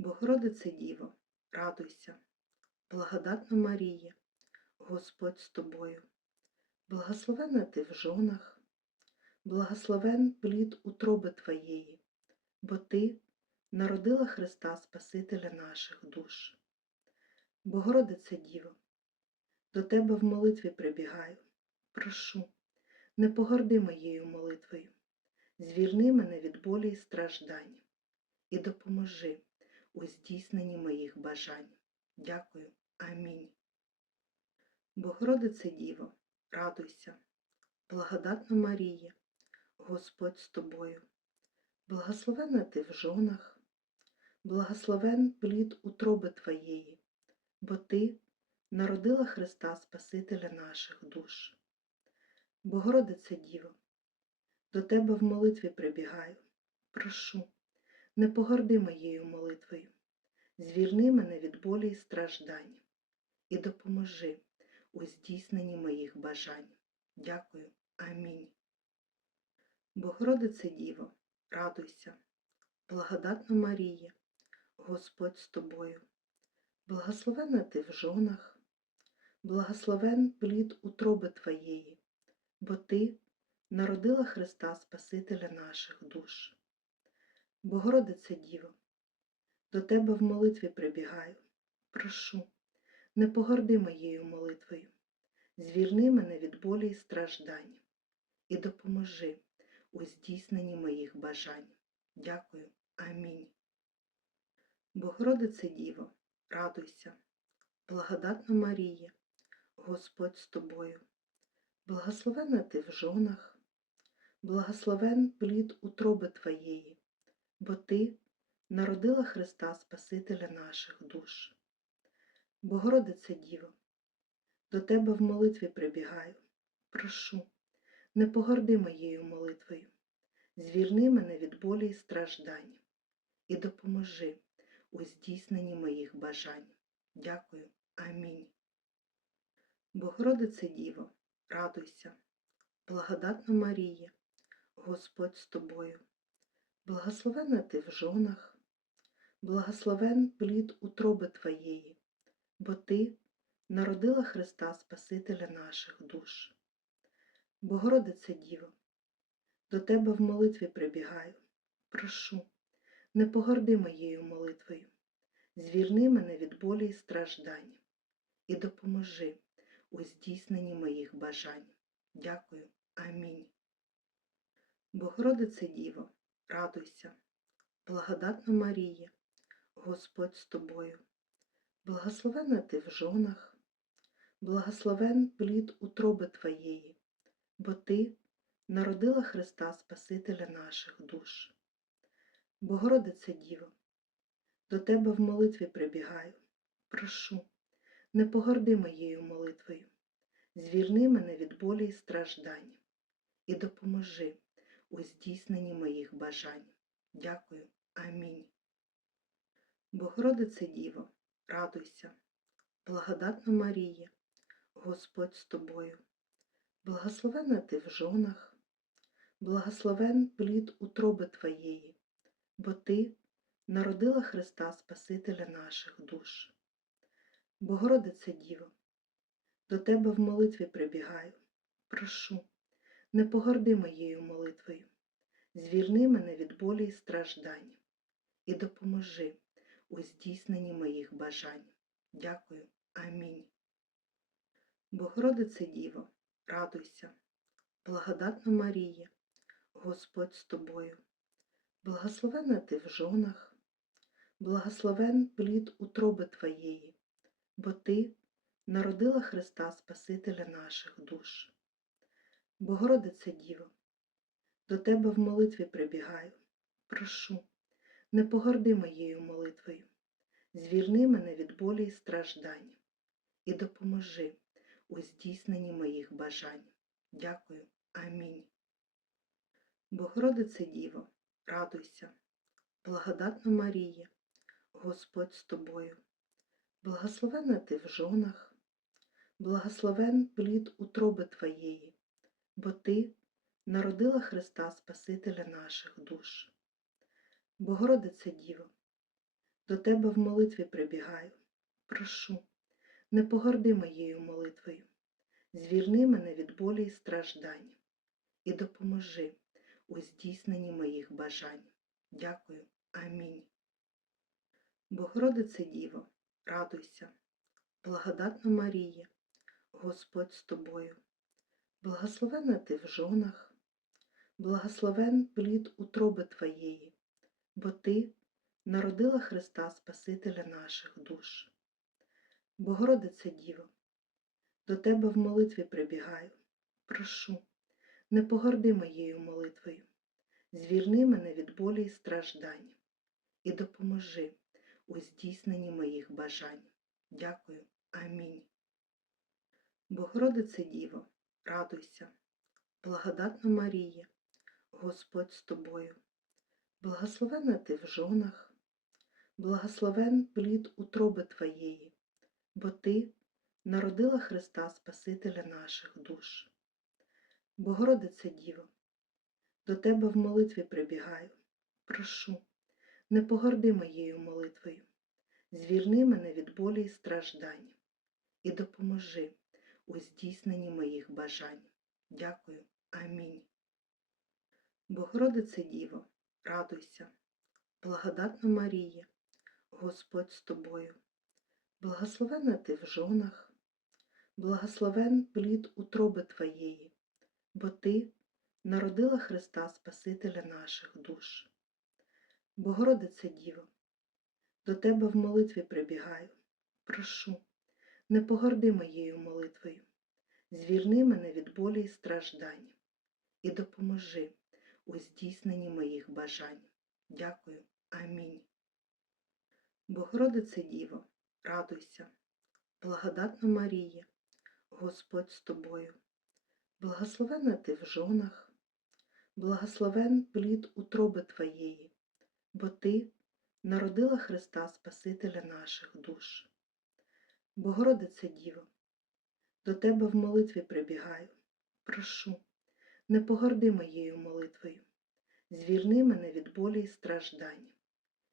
Богородице Діво, радуйся, благодатна Марія, Господь з тобою, благословена ти в жонах, благословен плід утроби Твоєї, бо Ти народила Христа Спасителя наших душ. Богородице Діво, до Тебе в молитві прибігаю, прошу, не погорди моєю молитвою, звільни мене від болі і страждань. І допоможи у здійсненні моїх бажань. Дякую. Амінь. Богородице Діво, радуйся, благодатна Марія, Господь з тобою, благословена ти в жонах, благословен плід утроби Твоєї, бо Ти народила Христа Спасителя наших душ. Богородице Діво, до Тебе в молитві прибігаю, прошу, не погорди моєю молитвою, звільни мене від болі і страждань і допоможи у здійсненні моїх бажань. Дякую. Амінь. Богородице Діво, радуйся, благодатна Марія, Господь з тобою, благословена ти в жонах, благословен плід утроби Твоєї, бо Ти народила Христа Спасителя наших душ. Богородице Діво, до Тебе в молитві прибігаю, прошу, не погорди моєю молитвою, звільни мене від болі і страждань і допоможи у здійсненні моїх бажань. Дякую. Амінь. Богородице Діво, радуйся, благодатна Марія, Господь з тобою, благословена ти в жонах, благословен плід утроби Твоєї, бо Ти народила Христа Спасителя наших душ. Богородице Діво, до Тебе в молитві прибігаю, прошу, не погорди моєю молитвою, звільни мене від болі і страждань і допоможи у здійсненні моїх бажань. Дякую. Амінь. Богородице Діво, радуйся, благодатна Марія, Господь з тобою, благословена ти в жонах, благословен плід утроби Твоєї, бо Ти народила Христа Спасителя наших душ. Богородице Діво, до Тебе в молитві прибігаю, прошу, не погорди моєю молитвою, звільни мене від болі і страждань і допоможи у здійсненні моїх бажань. Дякую. Амінь. Богородице Діво, радуйся, благодатна Марія, Господь з тобою, благословена ти в жонах, благословен плід утроби Твоєї, бо Ти народила Христа Спасителя наших душ. Богородице Діво, до Тебе в молитві прибігаю, прошу, не погорди моєю молитвою, звільни мене від болі і страждань. І допоможи у здійсненні моїх бажань. Дякую. Амінь. Богородице Діво, радуйся, благодатна Марія, Господь з тобою, благословена ти в жонах, благословен плід утроби Твоєї, бо Ти народила Христа Спасителя наших душ. Богородице Діво, до Тебе в молитві прибігаю, прошу, не погорди моєю молитвою, звільни мене від болі і страждань і допоможи у здійсненні моїх бажань. Дякую. Амінь. Богородице Діво, радуйся, благодатна Марія, Господь з тобою, благословена ти в жонах, благословен плід утроби Твоєї, бо Ти народила Христа Спасителя наших душ. Богородице Діво, до Тебе в молитві прибігаю, прошу, не погорди моєю молитвою, звільни мене від болі і страждань і допоможи у здійсненні моїх бажань. Дякую. Амінь. Богородице Діво, радуйся, благодатна Марія, Господь з тобою, благословена ти в жонах, благословен плід утроби Твоєї, бо Ти народила Христа Спасителя наших душ. Богородице Діво, До тебе в молитві прибігаю, прошу, не погорди моєю молитвою, звільни мене від болі і страждань і допоможи у здійсненні моїх бажань. Дякую. Амінь. Богородице Діво, радуйся, благодатна Марія, Господь з тобою, благословена ти в жонах, благословен плід утроби Твоєї, бо Ти народила Христа Спасителя наших душ. Богородице Діво, до Тебе в молитві прибігаю, прошу, не погорди моєю молитвою, звільни мене від болі і страждань і допоможи у здійсненні моїх бажань. Дякую. Амінь. Богородице Діво, радуйся, благодатна Марія, Господь з тобою, благословена ти в жонах, благословен плід утроби Твоєї, бо Ти народила Христа Спасителя наших душ. Богородице Діво, до Тебе в молитві прибігаю, прошу, не погорди моєю молитвою, звільни мене від болі і страждань і допоможи у здійсненні моїх бажань. Дякую. Амінь. Богородице Діво, радуйся, благодатна Марія, Господь з тобою, благословена ти в жонах, благословен плід утроби Твоєї, бо Ти народила Христа Спасителя наших душ. Богородице Діво, до Тебе в молитві прибігаю, прошу, не погорди моєю молитвою, звільни мене від болі і страждань і допоможи у здійсненні моїх бажань. Дякую. Амінь. Богородице Діво, радуйся, благодатна Марія, Господь з тобою, благословена ти в жонах, благословен плід утроби Твоєї, бо Ти народила Христа Спасителя наших душ. Богородице Діво, до Тебе в молитві прибігаю, прошу, не погорди моєю молитвою, звільни мене від болі і страждань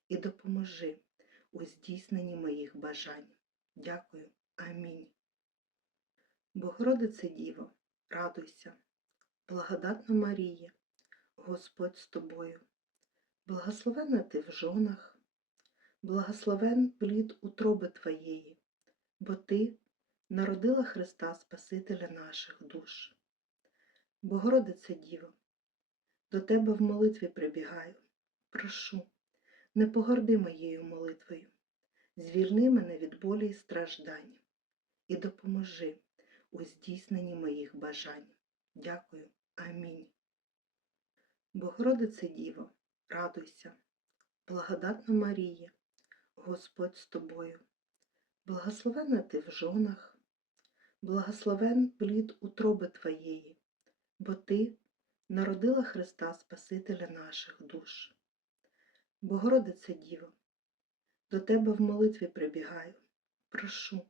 і допоможи у здійсненні моїх бажань. Дякую. Амінь. Богородице Діво, радуйся, благодатна Марія, Господь з тобою, благословена ти в жонах, благословен плід утроби Твоєї, бо Ти народила Христа Спасителя наших душ. Богородице Діво, до Тебе в молитві прибігаю, прошу, не погорди моєю молитвою, звільни мене від болі і страждань і допоможи у здійсненні моїх бажань. Дякую. Амінь. Богородице Діво, радуйся, благодатна Марія, Господь з тобою, благословена ти в жонах, благословен плід утроби Твоєї, бо Ти народила Христа Спасителя наших душ. Богородице Діво, до Тебе в молитві прибігаю, прошу,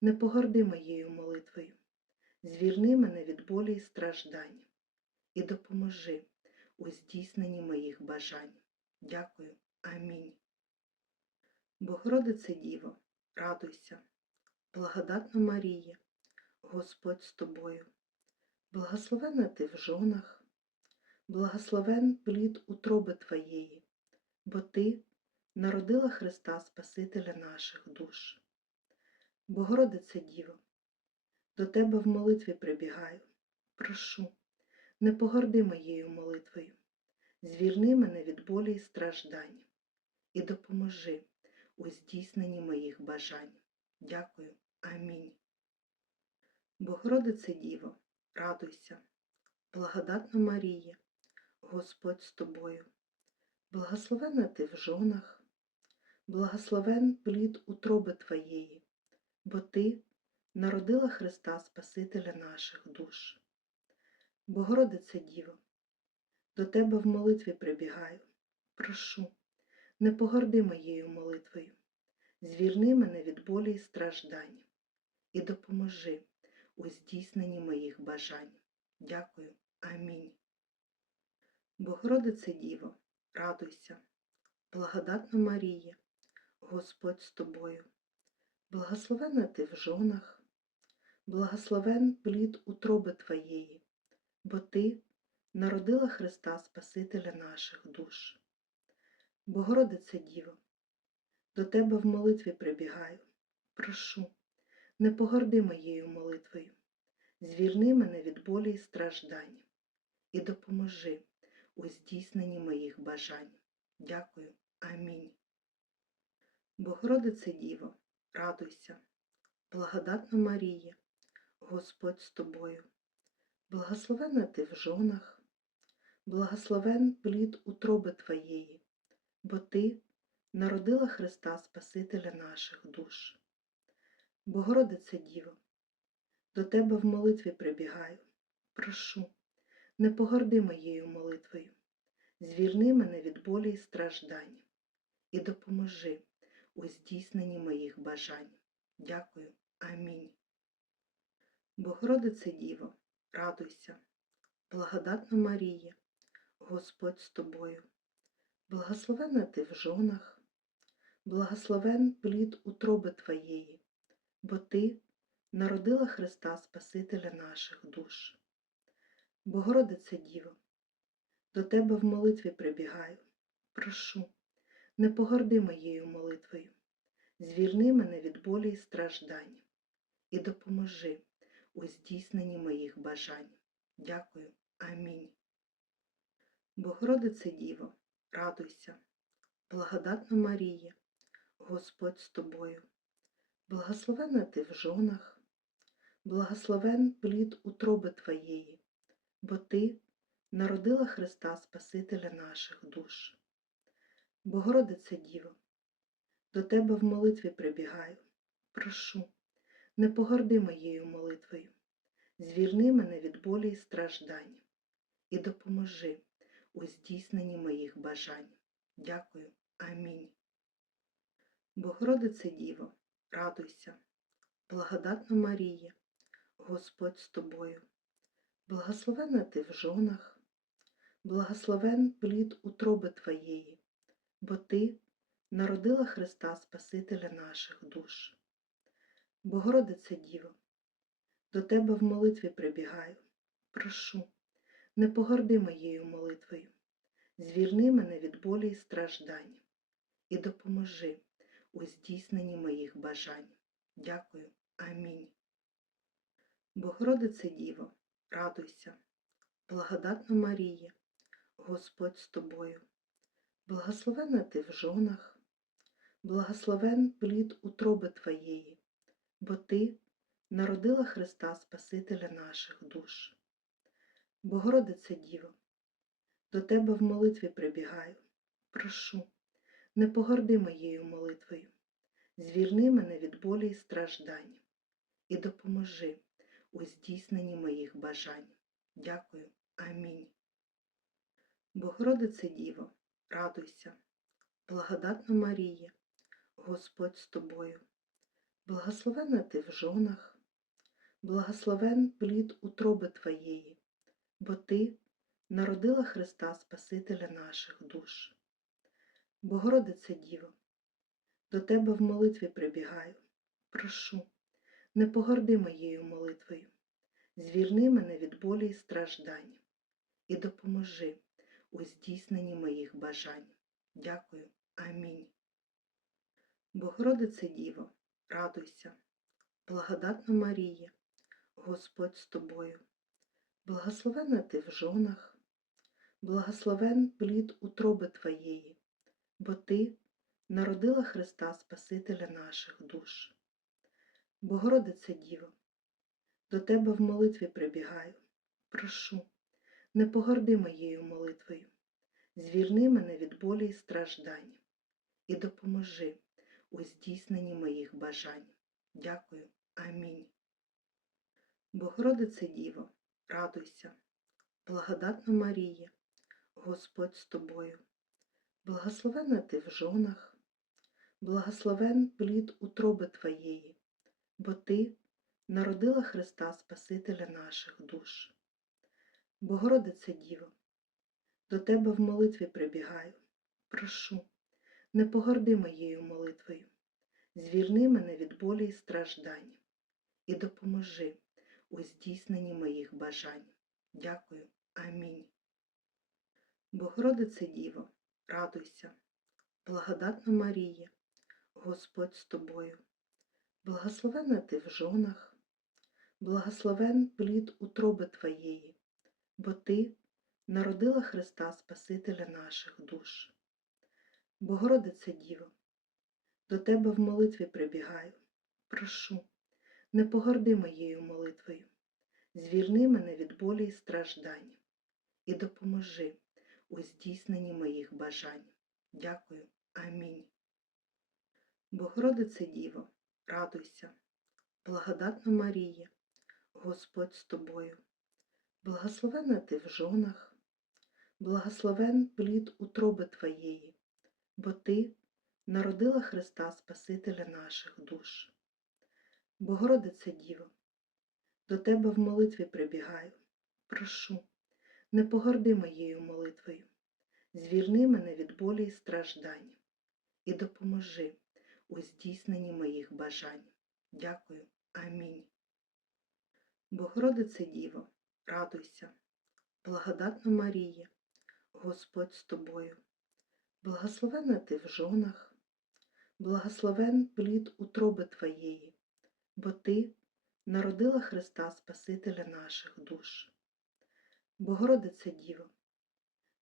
не погорди моєю молитвою, звільни мене від болі і страждань і допоможи у здійсненні моїх бажань. Дякую. Амінь. Богородице Діво, радуйся, благодатна Марія, Господь з тобою, благословена ти в жонах, благословен плід утроби Твоєї, бо Ти народила Христа Спасителя наших душ. Богородице Діво, до Тебе в молитві прибігаю, прошу, не погорди моєю молитвою, звільни мене від болі і страждань і допоможи у здійсненні моїх бажань. Дякую. Амінь. Богородице Діво, радуйся, благодатна Марія, Господь з тобою, благословена ти в жонах, благословен плід утроби Твоєї, бо Ти народила Христа Спасителя наших душ. Богородице Діво, до Тебе в молитві прибігаю, прошу, не погорди моєю молитвою, звільни мене від болі і страждань і допоможи у здійсненні моїх бажань. Дякую. Амінь. Богородице Діво, радуйся, благодатна Марія, Господь з тобою. Благословена ти в жонах, благословен плід утроби Твоєї, бо Ти народила Христа Спасителя наших душ. Богородице Діво, до Тебе в молитві прибігаю, прошу, не погорди моєю молитвою, звільни мене від болі і страждань і допоможи у здійсненні моїх бажань. Дякую. Амінь. Богородице Діво, радуйся, благодатна Марія, Господь з тобою, благословена ти в жонах, благословен плід утроби Твоєї, бо Ти народила Христа Спасителя наших душ. Богородице Діво, до Тебе в молитві прибігаю, прошу, не погорди моєю молитвою, звільни мене від болі і страждань і допоможи у здійсненні моїх бажань. Дякую. Амінь. Богородице Діво, радуйся, благодатна Марія, Господь з тобою, благословена ти в жонах, благословен плід утроби Твоєї, бо Ти народила Христа Спасителя наших душ. Богородице Діво, до Тебе в молитві прибігаю, прошу, не погорди моєю молитвою, звільни мене від болі і страждань і допоможи у здійсненні моїх бажань. Дякую. Амінь. Богородице Діво, радуйся, благодатна Марія, Господь з тобою, благословена ти в жонах, благословен плід утроби Твоєї, бо Ти народила Христа Спасителя наших душ. Богородице Діво, до Тебе в молитві прибігаю, прошу, не погорди моєю молитвою, звільни мене від болі і страждань. І допоможи у здійсненні моїх бажань. Дякую. Амінь. Богородице Діво, радуйся, благодатна Марія, Господь з тобою, благословена ти в жонах, благословен плід утроби Твоєї, бо Ти народила Христа Спасителя наших душ. Богородице Діво, до Тебе в молитві прибігаю, прошу, не погорди моєю молитвою, звільни мене від болі і страждань і допоможи у здійсненні моїх бажань. Дякую. Амінь. Богородице Діво, радуйся, благодатна Марія, Господь з тобою, благословена ти в жонах, благословен плід утроби Твоєї, бо Ти народила Христа Спасителя наших душ. Богородице Діво, до Тебе в молитві прибігаю, прошу, не погорди моєю молитвою, звільни мене від болі і страждань і допоможи у здійсненні моїх бажань. Дякую. Амінь. Богородице Діво, радуйся, благодатна Марія, Господь з тобою, благословена ти в жонах, благословен плід утроби Твоєї, бо Ти народила Христа Спасителя наших душ. Богородице Діво, до Тебе в молитві прибігаю, прошу, не погорди моєю молитвою, звільни мене від болі і страждань і допоможи у здійсненні моїх бажань. Дякую. Амінь. Богородице Діво, радуйся, благодатна Марія, Господь з тобою, благословена ти в жонах, благословен плід утроби Твоєї, бо Ти народила Христа Спасителя наших душ. Богородице Діво, до Тебе в молитві прибігаю, прошу, не погорди моєю молитвою, звільни мене від болі і страждань і допоможи у здійсненні моїх бажань. Дякую. Амінь. Богородице Діво, радуйся, благодатна Марія, Господь з тобою, благословена ти в жонах, благословен плід утроби Твоєї, бо Ти народила Христа Спасителя наших душ. Богородице Діво, до Тебе в молитві прибігаю, прошу, не погорди моєю молитвою, звільни мене від болі і страждань і допоможи у здійсненні моїх бажань. Дякую. Амінь. Богородице Діво, радуйся, благодатна Марія, Господь з тобою, благословена ти в жонах, благословен плід утроби Твоєї, бо Ти народила Христа Спасителя наших душ. Богородице Діво, до Тебе в молитві прибігаю, прошу, не погорди моєю молитвою, звільни мене від болі і страждань і допоможи у здійсненні моїх бажань. Дякую. Амінь. Богородице Діво, радуйся, благодатна Марія, Господь з тобою, благословена ти в жонах, благословен плід утроби Твоєї, бо Ти народила Христа Спасителя наших душ. Богородице Діво, до Тебе в молитві прибігаю, прошу, не погорди моєю молитвою, звільни мене від болі і страждань і допоможи у здійсненні моїх бажань. Дякую. Амінь. Богородице Діво, радуйся, благодатна Марія, Господь з тобою, благословена ти в жонах, благословен плід утроби Твоєї, бо Ти народила Христа Спасителя наших душ. Богородице Діво,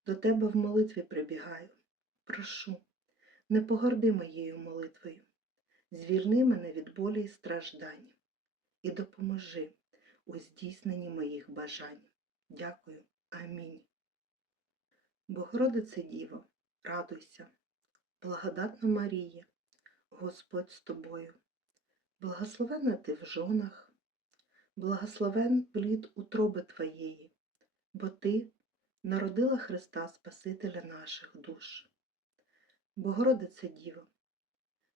до Тебе в молитві прибігаю, прошу, не погорди моєю молитвою, звільни мене від болі і страждань і допоможи у здійсненні моїх бажань. Дякую. Амінь. Богородице Діво, радуйся, благодатна Марія, Господь з тобою, благословена ти в жонах, благословен плід утроби Твоєї, бо Ти народила Христа Спасителя наших душ. Богородице Діво,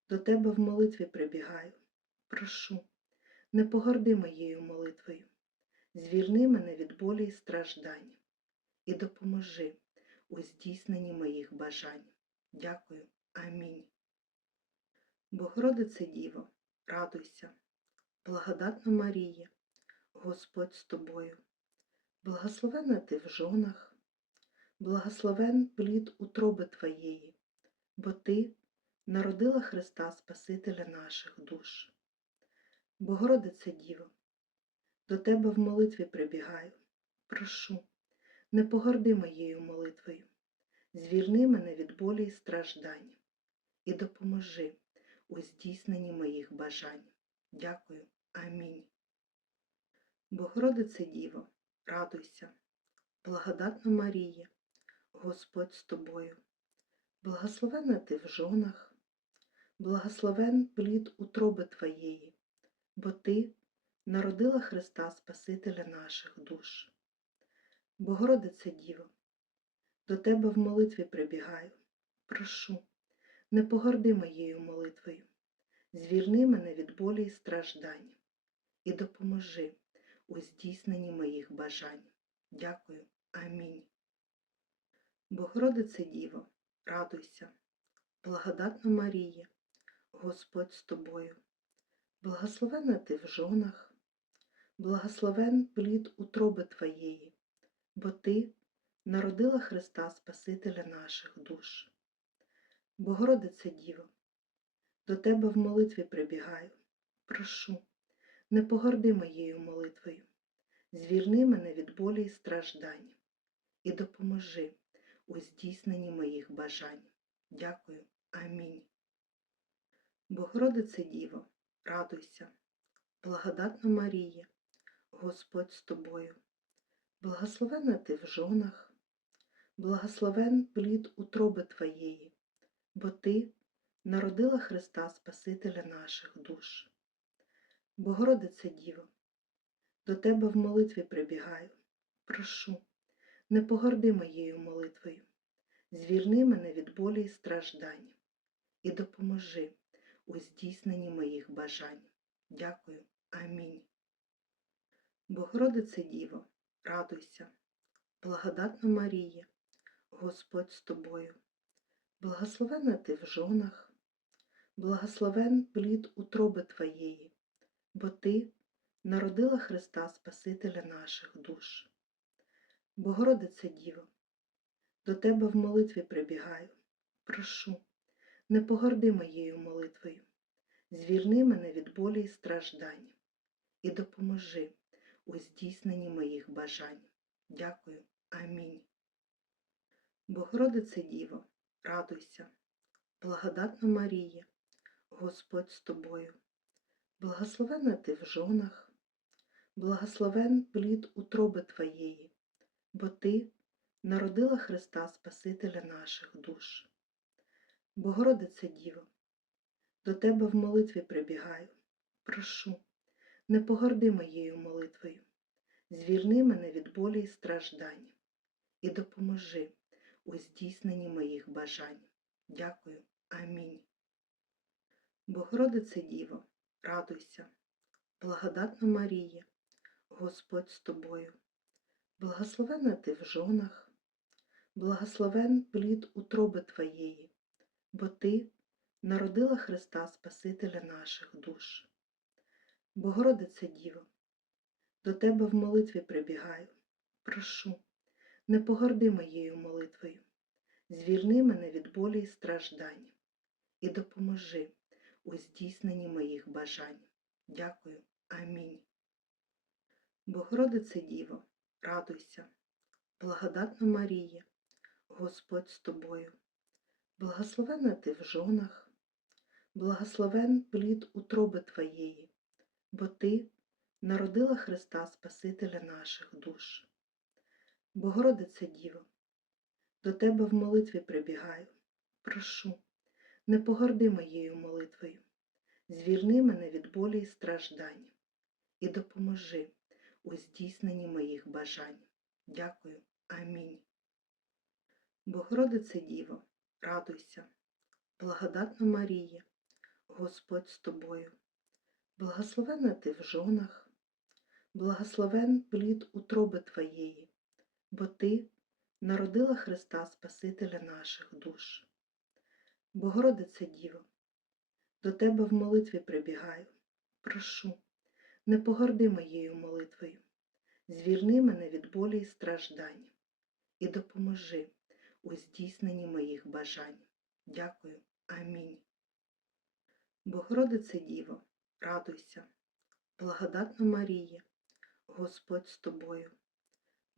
до Тебе в молитві прибігаю, прошу, не погорди моєю молитвою, звільни мене від болі і страждань і допоможи у здійсненні моїх бажань. Дякую. Амінь. Богородице Діво, радуйся, благодатна Марія, Господь з тобою, благословена ти в жонах, благословен плід утроби Твоєї, бо Ти народила Христа Спасителя наших душ. Богородице Діво, до Тебе в молитві прибігаю, прошу, не погорди моєю молитвою, звільни мене від болі і страждань. І допоможи у здійсненні моїх бажань. Дякую. Амінь. Богородице Діво, радуйся, благодатна Марія, Господь з тобою, благословена ти в жонах, благословен плід утроби Твоєї, бо Ти народила Христа Спасителя наших душ. Богородице Діво, до Тебе в молитві прибігаю, прошу, не погорди моєю молитвою, звільни мене від болі і страждань і допоможи у здійсненні моїх бажань. Дякую. Амінь. Богородице Діво, радуйся, благодатна Марія, Господь з тобою, благословена ти в жонах, благословен плід утроби Твоєї, бо Ти народила Христа Спасителя наших душ. Богородице Діво, до Тебе в молитві прибігаю, прошу, не погорди моєю молитвою, звільни мене від болі і страждань і допоможи у здійсненні моїх бажань. Дякую. Амінь. Богородице Діво, радуйся, благодатна Марія, Господь з тобою, благословена ти в жонах, благословен плід утроби Твоєї, бо Ти народила Христа Спасителя наших душ. Богородице Діво, до Тебе в молитві прибігаю, прошу, не погорди моєю молитвою, звільни мене від болі і страждань і допоможи у здійсненні моїх бажань. Дякую. Амінь. Богородице Діво, радуйся, благодатна Марія, Господь з тобою, Благословена ти в жонах, благословен плід утроби Твоєї, бо Ти народила Христа Спасителя наших душ. Богородице Діво, до Тебе в молитві прибігаю, прошу, не погорди моєю молитвою, звільни мене від болі і страждань і допоможи у здійсненні моїх бажань. Дякую. Амінь. Богородице Діво, радуйся, благодатна Марія, Господь з тобою, благословена ти в жонах, благословен плід утроби Твоєї, бо Ти народила Христа Спасителя наших душ. Богородице Діво, до Тебе в молитві прибігаю, прошу, не погорди моєю молитвою, звільни мене від болі і страждань і допоможи у здійсненні моїх бажань. Дякую. Амінь. Богородице Діво, радуйся, благодатна Марія, Господь з тобою, благословена ти в жонах, благословен плід утроби Твоєї, бо Ти народила Христа Спасителя наших душ. Богородице Діво, до Тебе в молитві прибігаю, прошу, не погорди моєю молитвою, звільни мене від болі і страждань і допоможи у здійсненні моїх бажань. Дякую. Амінь. Богородице Діво, радуйся, благодатна Марія, Господь з тобою, благословена ти в жонах, благословен плід утроби Твоєї, бо Ти народила Христа Спасителя наших душ. Богородице Діво, до Тебе в молитві прибігаю, прошу, не погорди моєю молитвою, звільни мене від болі і страждань і допоможи у здійсненні моїх бажань. Дякую. Амінь. Богородице Діво, радуйся, благодатна Марія, Господь з тобою, благословена ти в жонах, благословен плід утроби Твоєї, бо Ти народила Христа Спасителя наших душ. Богородице Діво, до Тебе в молитві прибігаю, прошу, не погорди моєю молитвою, звільни мене від болі і страждань і допоможи у здійсненні моїх бажань. Дякую. Амінь. Богородице Діво, радуйся, благодатна Марія, Господь з тобою,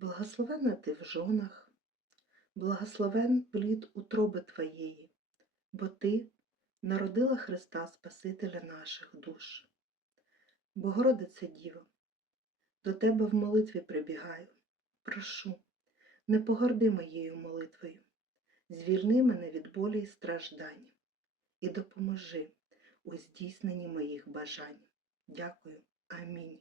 благословена ти в жонах, благословен плід утроби Твоєї, бо Ти народила Христа Спасителя наших душ. Богородице Діво, до Тебе в молитві прибігаю, прошу, не погорди моєю молитвою, звільни мене від болі і страждань і допоможи у здійсненні моїх бажань. Дякую. Амінь.